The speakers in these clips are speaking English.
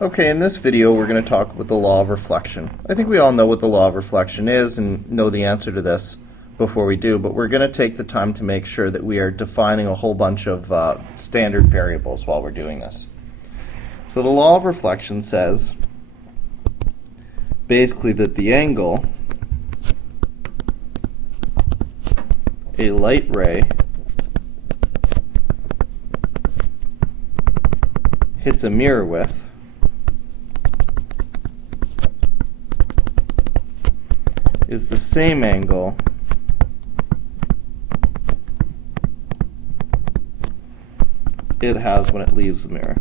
Okay, in this video we're going to talk about the law of reflection. I think we all know what the law of reflection is and know the answer to this before we do, but we're going to take the time to make sure that we are defining a whole bunch of standard variables while we're doing this. So the law of reflection says basically that the angle a light ray hits a mirror with is the same angle it has when it leaves the mirror.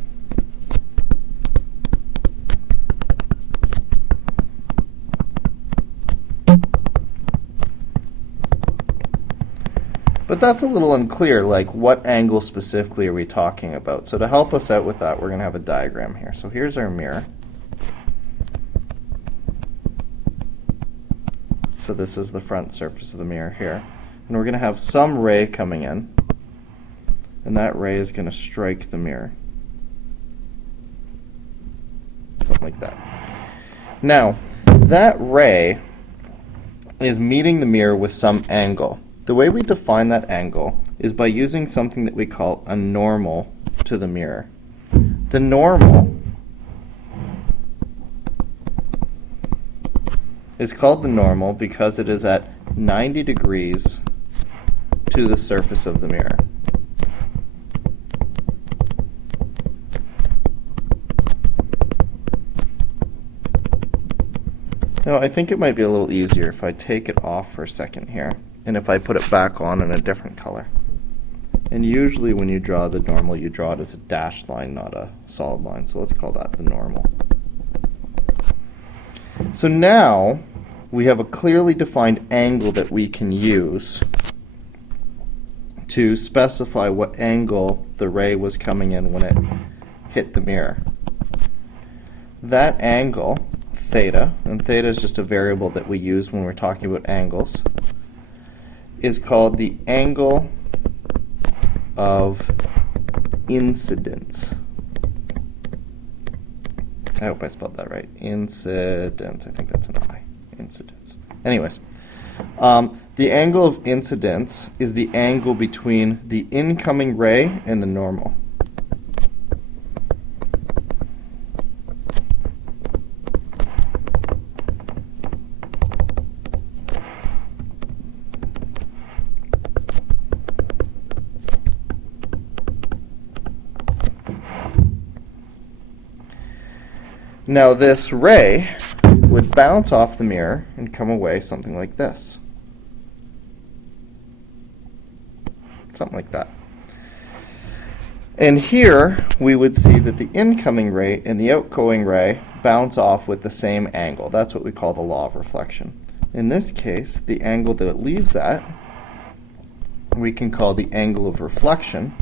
But that's a little unclear, like what angle specifically are we talking about? So to help us out with that, we're going to have a diagram here. So here's our mirror. So this is the front surface of the mirror here. And we're going to have some ray coming in, and that ray is going to strike the mirror. Something like that. Now, that ray is meeting the mirror with some angle. The way we define that angle is by using something that we call a normal to the mirror. The normal is called the normal because it is at 90 degrees to the surface of the mirror. Now, I think it might be a little easier if I take it off for a second here, and if I put it back on in a different color. And usually when you draw the normal, you draw it as a dashed line, not a solid line. So let's call that the normal. So now we have a clearly defined angle that we can use to specify what angle the ray was coming in when it hit the mirror. That angle, theta, and theta is just a variable that we use when we're talking about angles, is called the angle of incidence. I hope I spelled that right. Incidence. I think that's an I. Incidence. Anyways, the angle of incidence is the angle between the incoming ray and the normal. Now this ray would bounce off the mirror and come away something like this. Something like that. And here we would see that the incoming ray and the outgoing ray bounce off with the same angle. That's what we call the law of reflection. In this case, the angle that it leaves at, we can call the angle of reflection.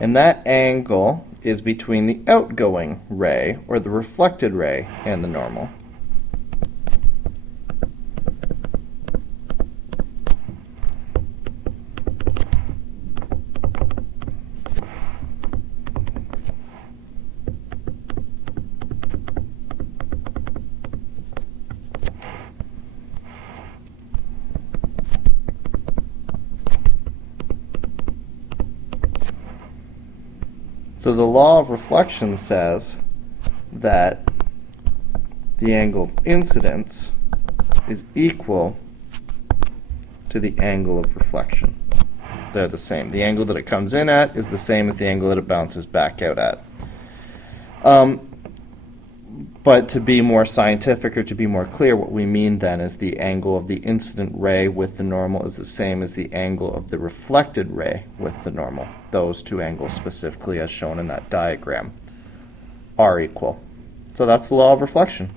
And that angle is between the outgoing ray, or the reflected ray, and the normal. So the law of reflection says that the angle of incidence is equal to the angle of reflection. They're the same. The angle that it comes in at is the same as the angle that it bounces back out at. But to be more scientific, or to be more clear, what we mean then is the angle of the incident ray with the normal is the same as the angle of the reflected ray with the normal. Those two angles specifically, as shown in that diagram, are equal. So that's the law of reflection.